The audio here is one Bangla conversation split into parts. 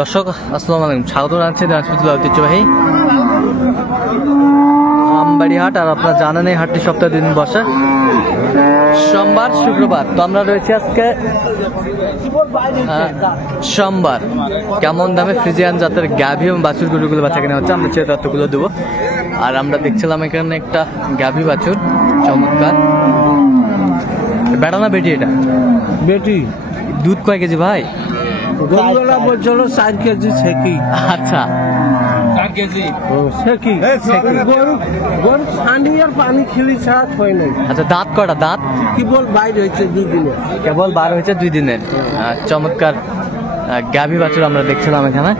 দর্শক আসসালামু আলাইকুম, স্বাগত জানাচ্ছি দিনাজপুর ঐতিহ্যবাহী আমবাড়ি হাট। আর আপনারা জানেন এই হাটটি সপ্তাহে 2 দিন বসে, সোমবার শুক্রবার। তো আমরা রয়েছি আজকে সোমবার। কেমন দামে ফ্রিজিয়ান জাতের গাভী এবং বাছুর গরুগুলো বাচ্চা কেনা হচ্ছে আমরা সেই তথ্যগুলো দেবো। আর আমরা দেখছিলাম এখানে একটা গাভী বাছুর, চমৎকার। বেটা না বেটি? এটা বেটি। দুধ কয় কেজি ভাই? গরুগুলা বলছিল 4 কেজি ছেকি। আচ্ছা, 4 কেজি ছেকি। গরু ছানি আর পানি খিলি ছাড়া হয় নাই। আচ্ছা, দাঁত কটা? দাঁত কেবল বাইরে হয়েছে 2 দিনে, কেবল 12 হয়েছে 2 দিনের। চমৎকার গাভী বাছুর আমরা দেখছিলাম এখানে।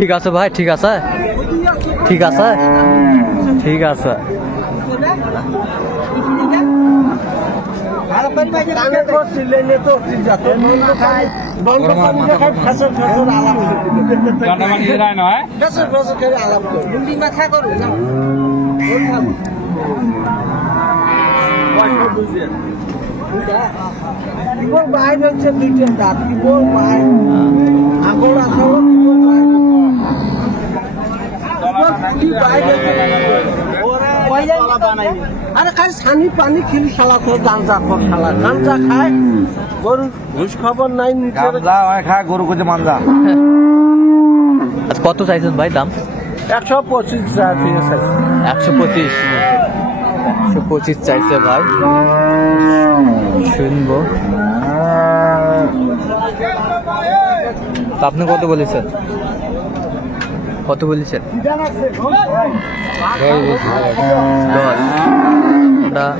ঠিক আছে ভাই, ঠিক আছে, ঠিক আছে, ঠিক আছে। বাইরে হচ্ছে 2টা দাঁত, কেবল বাইরে আগর আসা আরে খাই ছানি পানি খিলি খালা তো গাঞ্জা খর খালা গাঞ্জা খায় গরু ঘুষ খবর নাই, গাঞ্জা খায় গরু কোজে মানজা। আচ্ছা, কত চাইছেন ভাই দাম? 125 চাইছে। 125 চাইছে ভাই। শুনবো। আপনি কত বলেছেন? কত বলেছেন? 10।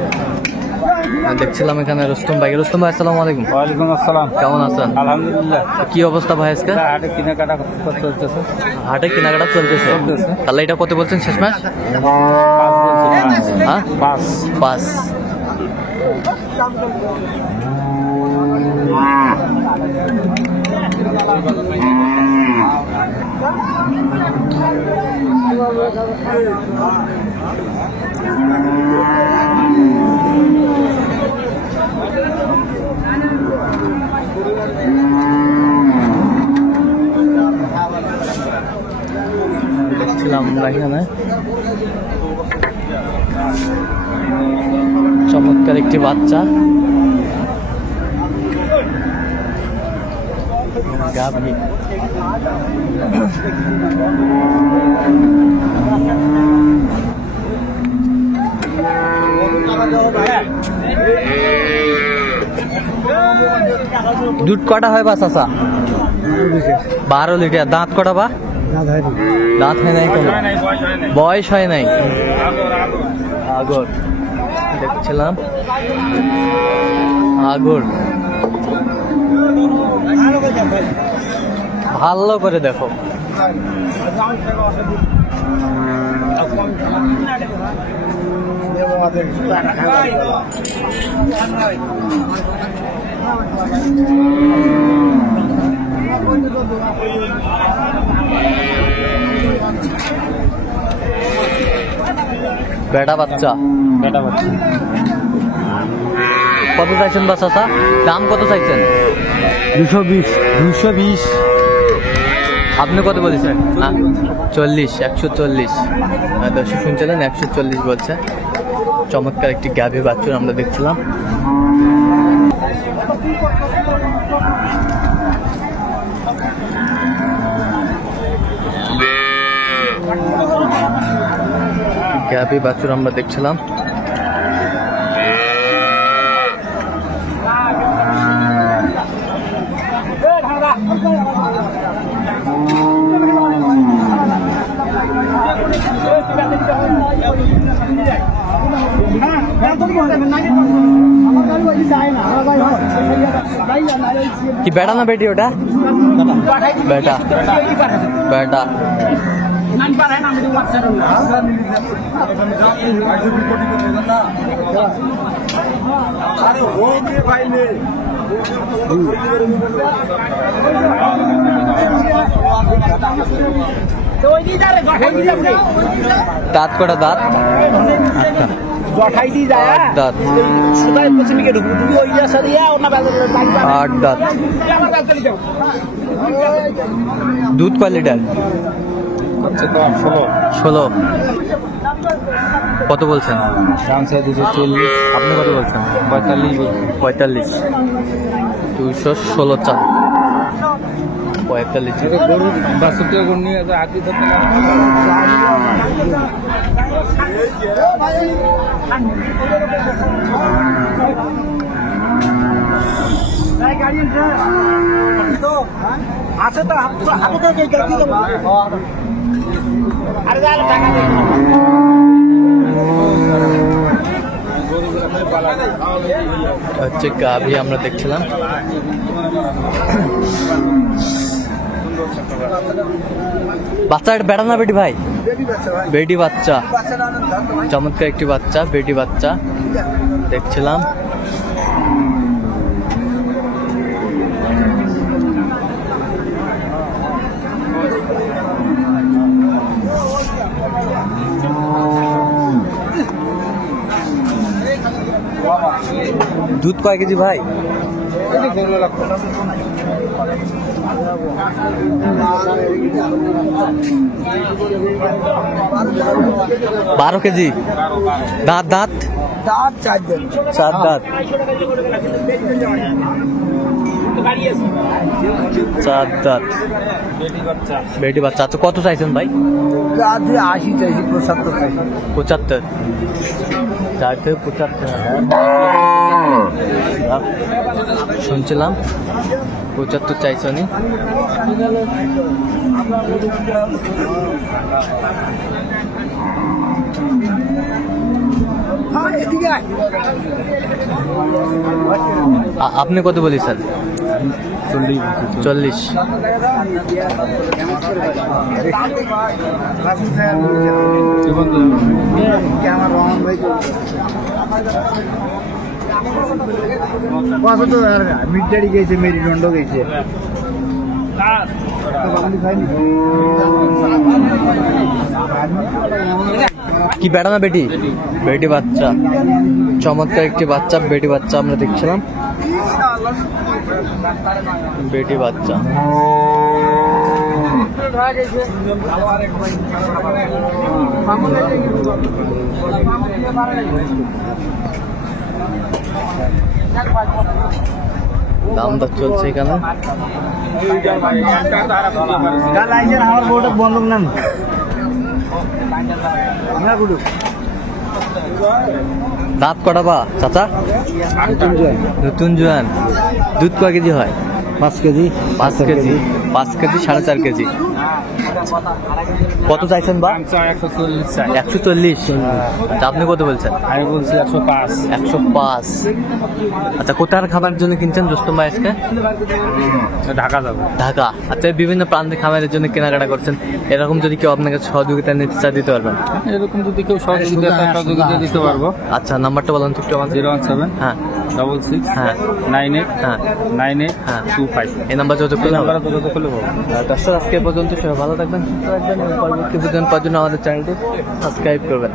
দেখছিলাম এখানে রুস্তম ভাই। রুস্তম ভাই আসসালামু আলাইকুম। ওয়ালাইকুম আসসালাম। কেমন আছেন? আলহামদুলিল্লাহ। কি অবস্থা ভাই আজকে? হাটে কেনাকাটা চলতেছে। হাটে কেনাকাটা চলতেছে। তাহলে এটা কত বলছেন শেষ মাস? 5। দেখছিলাম আমরা এখানে চমৎকার একটি বাচ্চা গাভী। দুধ কটা হয় বা চাচা? 12 লিটার। দাঁত কটা বা? দাঁত হয় নাই, কোনো বয়স হয় নাই। আগর দেখছিলাম, আগর ভালো করে দেখো। বেটা বাচ্চা। কত চাইছেন বা চাচা? দাম কত চাইছেন? 220। আপনি কত বলেছেন? 40। 140। দর্শক শুনছিলেন 140 বলছে। চমৎকার একটি গাভী বাছুর আমরা দেখছিলাম। গাভী বাছুর আমরা দেখছিলাম। কি বেটা না বেটি ওটা? বেটা বেটা। দাঁত কটা দাঁত? দাঁত 8 দাঁত। দুধ কয় লিটার? 16। কত বলছেন? 240। আপনি কত বলছেন? 45। 216 চাল 45। আছে তো হচ্ছে গাভী আমরা দেখছিলাম। বাচ্চা বেটা না বেটি ভাই? বেটি বাচ্চা। চমৎকার একটি বাচ্চা, বেটি বাচ্চা দেখছিলাম। দুধ কয় কেজি ভাই? 12 কেজি। দাঁত দাঁত? 4 দাঁত। 4 দাঁত বেটি বাচ্চা। আচ্ছা কত চাইছেন ভাই? 80 চাইছি, 75 চাইছি। 75। 4 থেকে 75 শুনছিলাম। 75 চাইছো নি? আপনি কত বলেছেন? 40। মিটারি গেছে, মেরিদণ্ড গেছে। কি বেটা না বেটি? বেটি বাচ্চা। চমৎকার একটি বাচ্চা, বেটি বাচ্চা আমরা দেখছিলাম। বেটি বাচ্চা। দাম দর চলছে এখানে। আমার বউটা বন্ধক নেন। দাঁত কটা বা চাচা? নতুন জোয়ান। দুধ কয় কেজি হয়? 5 কেজি। 5 কেজি। 5 KG 4.5 KG. কত চাইছেন বা? 140। আচ্ছা আপনি কত বলছেন? আমি বলছি 105। 105। আচ্ছা কোথার খাবারের জন্য কিনছেন রুস্তম ভাই আজকে? ঢাকা যাবো। ঢাকা। আচ্ছা বিভিন্ন প্রান্তিক খামারের জন্য কেনাকাটা করছেন, এরকম যদি কেউ আপনাকে সহযোগিতা নিতে চায় দিতে পারবেন? এরকম যদি কেউ সহযোগিতা দিতে পারবো। আচ্ছা নাম্বারটা বলুন তো একটু আমাদের। 017 হ্যাঁ 66 হ্যাঁ 98 হ্যাঁ 98 হ্যাঁ 25। এই নাম্বার যোগাযোগ করলে হবে। করলে হবে। দর্শক আজকে এ পর্যন্ত সবাই ভালো থাকবেন, সুস্থ থাকবেন এবং পরবর্তী ভিডিও পাওয়ার জন্য আমাদের চ্যানেলটি সাবস্ক্রাইব করবেন।